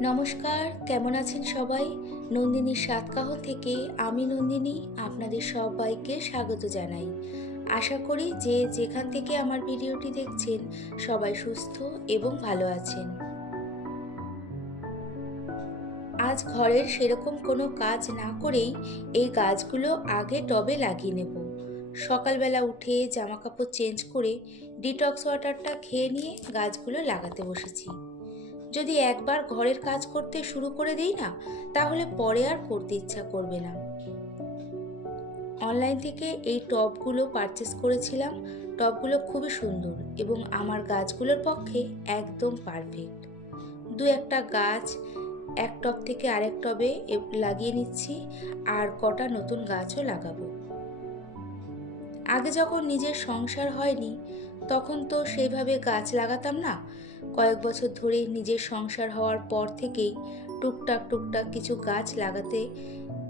নমস্কার, কেমন আছেন সবাই? নন্দিনীর সাতকাহ থেকে আমি নন্দিনী আপনাদের সবাইকে স্বাগত জানাই। আশা করি যে যেখান থেকে আমার ভিডিওটি দেখছেন সবাই সুস্থ এবং ভালো আছেন। আজ ঘরের সেরকম কোনো কাজ না করেই এই গাছগুলো আগে টবে লাগিয়ে নেব। সকালবেলা উঠে জামা কাপড় চেঞ্জ করে ডিটক্স ওয়াটারটা খেয়ে নিয়ে গাছগুলো লাগাতে বসেছি। যদি একবার ঘরের কাজ করতে শুরু করে দেই না, তাহলে পরে আর করতে ইচ্ছা করবে না। অনলাইন থেকে এই টবগুলো পারচেস করেছিলাম। টবগুলো খুবই সুন্দর এবং আমার গাছগুলোর পক্ষে একদম পারফেক্ট দু একটা গাছ, এক টব থেকে আরেক টবে লাগিয়ে নিচ্ছি আর কটা নতুন গাছও লাগাবো। আগে যখন নিজের সংসার হয়নি তখন তো সেইভাবে গাছ লাগাতাম না। কয়েক বছর ধরে নিজের সংসার হওয়ার পর থেকেই টুকটাক টুকটাক কিছু গাছ লাগাতে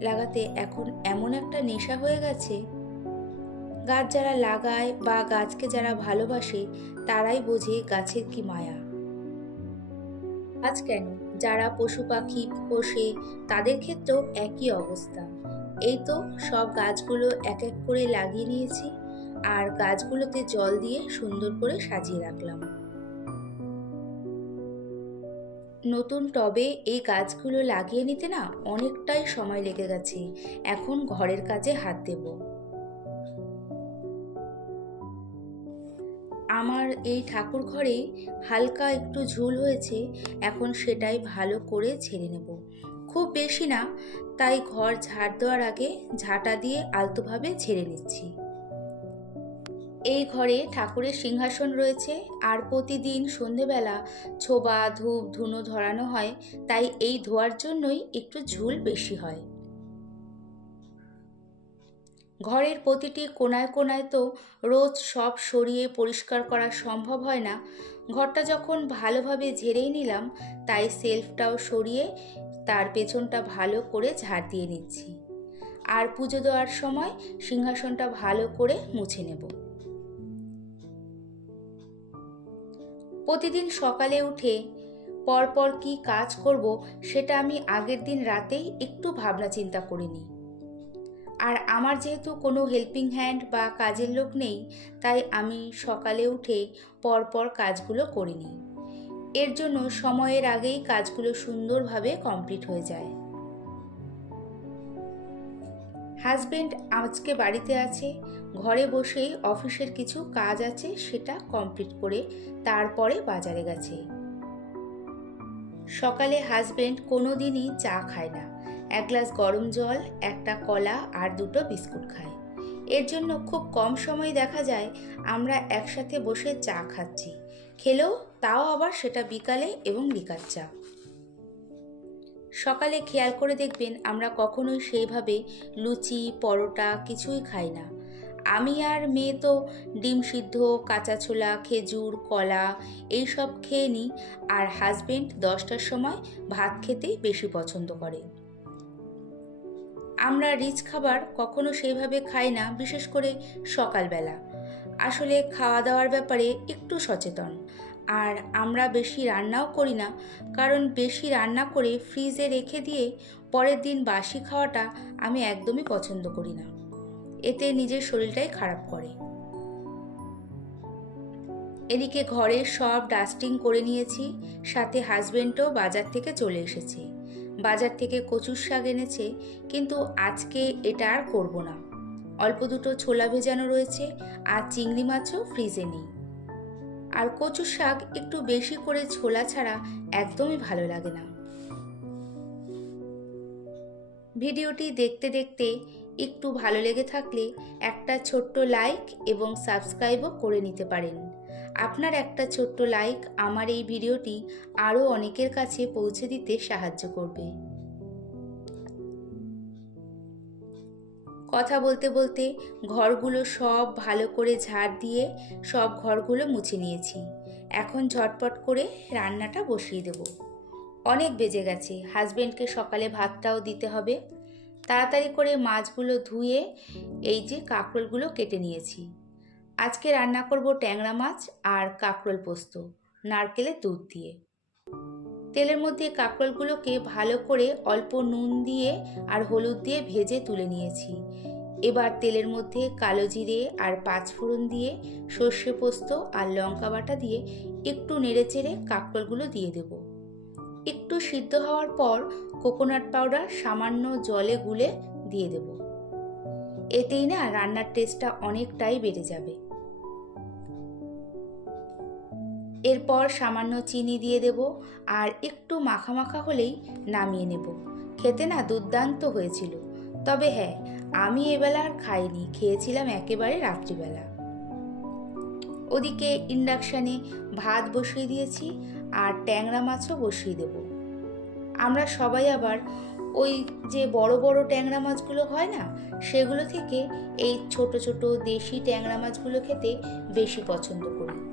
লাগাতে এখন এমন একটা নেশা হয়ে গেছে। গাছ যারা লাগায় বা গাছকে যারা ভালোবাসে, তারাই বোঝে গাছের কি মায়া। আজ কেন? যারা পশু পাখি পোষে, তাদের ক্ষেত্রেও একই অবস্থা। এই তো সব গাছগুলো এক এক করে লাগিয়ে নিয়েছি। আর গাছগুলোতে জল দিয়ে সুন্দর করে সাজিয়ে রাখলাম। নতুন টবে এই গাছগুলো লাগিয়ে নিতে না অনেকটাই সময় লেগে গেছে। এখন ঘরের কাজে হাত দেব। আমার এই ঠাকুর ঘরে হালকা একটু ঝুল হয়েছে, এখন সেটাই ভালো করে ছেড়ে নেব। খুব বেশি না, তাই ঘর ঝাড় দেওয়ার আগে ঝাঁটা দিয়ে আলতোভাবে ছেড়ে নিচ্ছি। এই ঘরে ঠাকুরের সিংহাসন রয়েছে, আর প্রতিদিন সন্ধেবেলা ছোবা, ধূপ, ধুনো ধরানো হয়, তাই এই ধোয়ার জন্যই একটু ঝুল বেশি হয়। ঘরের প্রতিটি কোনায় কোনায় তো রোজ সব সরিয়ে পরিষ্কার করা সম্ভব হয় না। ঘরটা যখন ভালোভাবে ঝেড়েই নিলাম, তাই সেলফটাও সরিয়ে তার পেছনটা ভালো করে ঝাড় দিয়ে নিচ্ছি। আর পুজো দেওয়ার সময় সিংহাসনটা ভালো করে মুছে নেব। প্রতিদিন সকালে উঠে পরপর কি কাজ করব সেটা আমি আগের দিন রাতেই একটু ভাবনা চিন্তা করে নিই। আর আমার যেহেতু কোনো হেল্পিং হ্যান্ড বা কাজের লোক নেই, তাই আমি সকালে উঠে পরপর কাজগুলো করে নিই। এর জন্য সময়ের আগেই কাজগুলো সুন্দরভাবে কমপ্লিট হয়ে যায়। হাজবেন্ড আজকে বাড়িতে আছে, ঘরে বসেই অফিসের কিছু কাজ আছে সেটা কমপ্লিট করে তারপরে বাজারে গেছে। সকালে হাজবেন্ড কোনো দিনই চা খায় না। এক গ্লাস গরম জল, একটা কলা আর দুটো বিস্কুট খায়। এর জন্য খুব কম সময় দেখা যায় আমরা একসাথে বসে চা খাচ্ছি। খেলেও তাও আবার সেটা বিকালে এবং লিকার চা। সকালে খেয়াল করে দেখবেন আমরা কখনোই সেইভাবে লুচি, পরোটা কিছুই খাই না। আমি আর মেয়ে তো ডিম সিদ্ধ, কাঁচা ছোলা, খেজুর, কলা এইসব খেয়ে নিই আর হাজবেন্ড দশটার সময় ভাত খেতেই বেশি পছন্দ করে। আমরা রিচ খাবার কখনো সেইভাবে খাই না, বিশেষ করে সকালবেলা। আসলে খাওয়া দাওয়ার ব্যাপারে একটু সচেতন। আর আমরা বেশি রান্নাও করি না, কারণ বেশি রান্না করে ফ্রিজে রেখে দিয়ে পরের দিন বাসি খাওয়াটা আমি একদমই পছন্দ করি না। এতে নিজের শরীরটাই খারাপ করে। এদিকে ঘরে সব ডাস্টিং করে নিয়েছি, সাথে হাজবেন্ডও বাজার থেকে চলে এসেছে। বাজার থেকে কচুর শাক এনেছে, কিন্তু আজকে এটা আর করব না। অল্প দুটো ছোলা ভেজানো রয়েছে, আর চিংড়ি মাছও ফ্রিজে নেই। আর কচু শাক একটু বেশি করে ছোলা ছাড়া একদমই ভালো লাগে না। ভিডিওটি দেখতে দেখতে একটু ভালো লেগে থাকলে একটা ছোট্ট লাইক এবং সাবস্ক্রাইবও করে নিতে পারেন। আপনার একটা ছোট্ট লাইক আমার এই ভিডিওটি আরও অনেকের কাছে পৌঁছে দিতে সাহায্য করবে। কথা বলতে বলতে ঘরগুলো সব ভালো করে ঝাড় দিয়ে সব ঘরগুলো মুছে নিয়েছি। এখন ঝটপট করে রান্নাটা বসিয়ে দেব। অনেক বেজে গেছে, হাজবেন্ডকে সকালে ভাতটাও দিতে হবে। তাড়াতাড়ি করে মাছগুলো ধুয়ে এই যে কাঁকরোলগুলো কেটে নিয়েছি। আজকে রান্না করব ট্যাংরা মাছ আর কাঁকরোল পোস্ত, নারকেলের দুধ দিয়ে। তেলের মধ্যে কাঁকরোলগুলোকে ভালো করে অল্প নুন দিয়ে আর হলুদ দিয়ে ভেজে তুলে নিয়েছি। এবার তেলের মধ্যে কালো জিরে আর পাঁচফোড়ন দিয়ে সর্ষে পোস্ত আর লঙ্কা বাটা দিয়ে একটু নেড়েচেড়ে কাঁকরোলগুলো দিয়ে দেব। একটু সিদ্ধ হওয়ার পর কোকোনাট পাউডার সামান্য জলে গুলে দিয়ে দেব। এতেই না রান্নার টেস্টটা অনেকটাই বেড়ে যাবে। এরপর সামান্য চিনি দিয়ে দেব আর একটু মাখা মাখা হলেই নামিয়ে নেব। খেতে না দুর্দান্ত হয়েছিল। তবে হ্যাঁ আমি এবেলা আর খাইনি, খেয়েছিলাম একেবারে রাত্রিবেলা। ওদিকে ইন্ডাকশানে ভাত বসিয়ে দিয়েছি আর ট্যাংরা মাছও বসিয়ে দেব। আমরা সবাই আবার ওই যে বড় বড় ট্যাংরা মাছগুলো হয় না, সেগুলো থেকে এই ছোট ছোট দেশি ট্যাংরা মাছগুলো খেতে বেশি পছন্দ করি।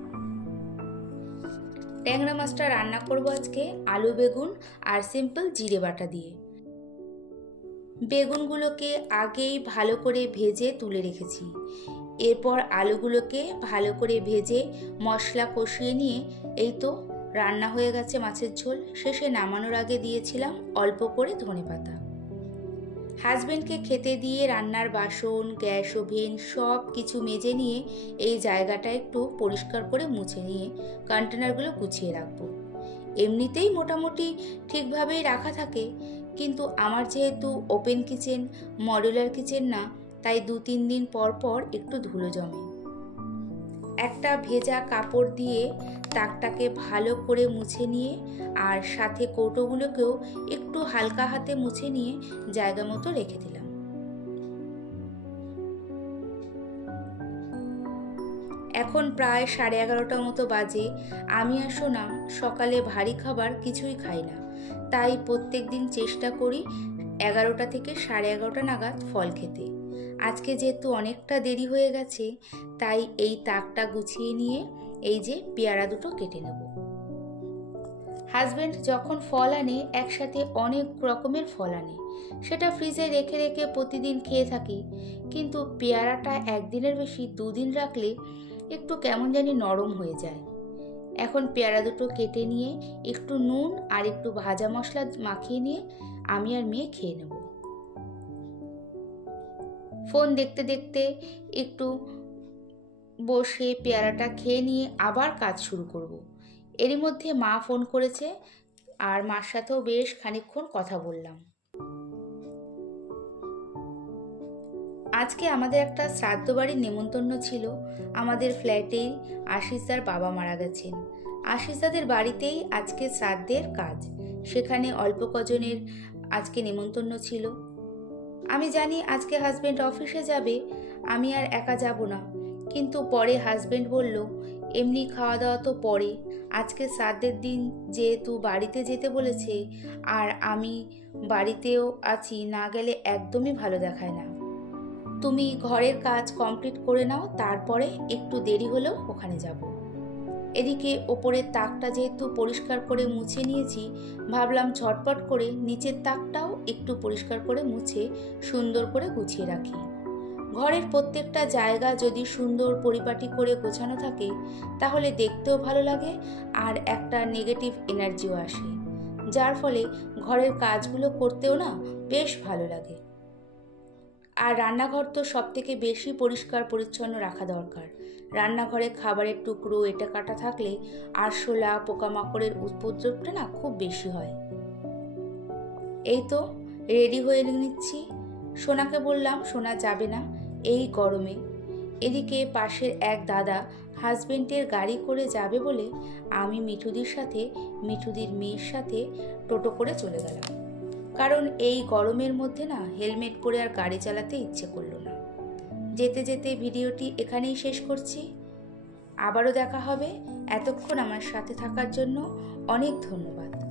ট্যাংরা মাছটা রান্না করব আজকে আলু বেগুন আর সিম্পল জিরে বাটা দিয়ে। বেগুনগুলোকে আগেই ভালো করে ভেজে তুলে রেখেছি। এরপর আলুগুলোকে ভালো করে ভেজে মশলা কষিয়ে নিয়ে এই তো রান্না হয়ে গেছে মাছের ঝোল। শেষে নামানোর আগে দিয়েছিলাম অল্প করে ধনে পাতা হাজব্যান্ডকে খেতে দিয়ে রান্নার বাসন, গ্যাস ওভেন সব কিছু মেজে নিয়ে এই জায়গাটা একটু পরিষ্কার করে মুছে নিয়ে কন্টেনারগুলো গুছিয়ে রাখব। এমনিতেই মোটামুটি ঠিকভাবেই রাখা থাকে, কিন্তু আমার যেহেতু ওপেন কিচেন মডুলার কিচেন না, তাই দু তিন দিন পর পর একটু ধুলো জমে। একটা ভেজা কাপড় দিয়ে তাকটাকে ভালো করে মুছে নিয়ে আর সাথে কৌটোগুলোকেও একটু হালকা হাতে মুছে নিয়ে জায়গা মতো রেখে দিলাম। এখন প্রায় সাড়ে এগারোটা মতো বাজে। আমি আর সোনা সকালে ভারী খাবার কিছুই খাই না। তাই প্রত্যেক দিন চেষ্টা করি এগারোটা থেকে সাড়ে এগারোটা নাগাদ ফল খেতে। আজকে যেহেতু অনেকটা দেরি হয়ে গেছে, তাই এই তাকটা গুছিয়ে নিয়ে এই যে পেয়ারা দুটো কেটে নেব। হাজব্যান্ড যখন ফল আনে, একসাথে অনেক রকমের ফল আনে। সেটা ফ্রিজে রেখে রেখে প্রতিদিন খেয়ে থাকি। কিন্তু পেয়ারাটা একদিনের বেশি দুদিন রাখলে একটু কেমন জানি নরম হয়ে যায়। এখন পেয়ারা দুটো কেটে নিয়ে একটু নুন আর একটু ভাজা মশলা মাখিয়ে নিয়ে আমি আর মেয়ে খেয়ে নেব। ফোন দেখতে দেখতে একটু বসে পেয়ারাটা খেয়ে নিয়ে আবার কাজ শুরু করব। এরই মধ্যে মা ফোন করেছে আর মার সাথেও বেশ খানিকক্ষণ কথা বললাম। আজকে আমাদের একটা শ্রাদ্ধ বাড়ির নেমন্তন্ন ছিল। আমাদের ফ্ল্যাটেই আশিসদার বাবা মারা গেছেন। আশিসদাদের বাড়িতেই আজকে শ্রাদ্ধের কাজ। সেখানে অল্প কজনের আজকে নেমন্তন্ন ছিল। আমি জানি আজকে হাজব্যান্ড অফিসে যাবে, আমি আর একা যাব না। কিন্তু পরে হাজব্যান্ড বলল, এমনি খাওয়া দাওয়া তো পরে। আজকে শ্রাদ্ধের দিন যেহেতু বাড়িতে যেতে বলেছে, আর আমি বাড়িতেও আছি, না গেলে একদমই ভালো দেখায় না। তুমি ঘরের কাজ কমপ্লিট করে নাও, তারপরে একটু দেরি হলেও ওখানে যাব। এদিকে ওপরের তাকটা যেহেতু পরিষ্কার করে মুছে নিয়েছি, ভাবলাম ঝটপট করে নিচের তাকটাও একটু পরিষ্কার করে মুছে সুন্দর করে গুছিয়ে রাখি। ঘরের প্রত্যেকটা জায়গা যদি সুন্দর পরিপাটি করে গোছানো থাকে, তাহলে দেখতেও ভালো লাগে আর একটা নেগেটিভ এনার্জিও আসে। যার ফলে ঘরের কাজগুলো করতেও না বেশ ভালো লাগে। আর রান্নাঘর তো সব থেকে বেশি পরিষ্কার পরিচ্ছন্ন রাখা দরকার। রান্নাঘরে খাবারের টুকরো, এটা কাটা থাকলে আরশোলা, পোকামাকড়ের উপদ্রবটা না খুব বেশি হয়। এই তো রেডি হয়ে নিচ্ছি। সোনাকে বললাম, সোনা যাবে না, এই গরমে। এদিকে পাশের এক দাদা হাজবেন্ডের গাড়ি করে যাবে বলে আমি মিঠুদির সাথে, মিঠুদির মেয়ের সাথে টোটো করে চলে গেলাম। কারণ এই গরমের মধ্যে না হেলমেট পরে আর গাড়ি চালাতে ইচ্ছে করল না। যেতে যেতে ভিডিওটি এখানেই শেষ করছি। আবারও দেখা হবে। এতক্ষণ আমার সাথে থাকার জন্য অনেক ধন্যবাদ।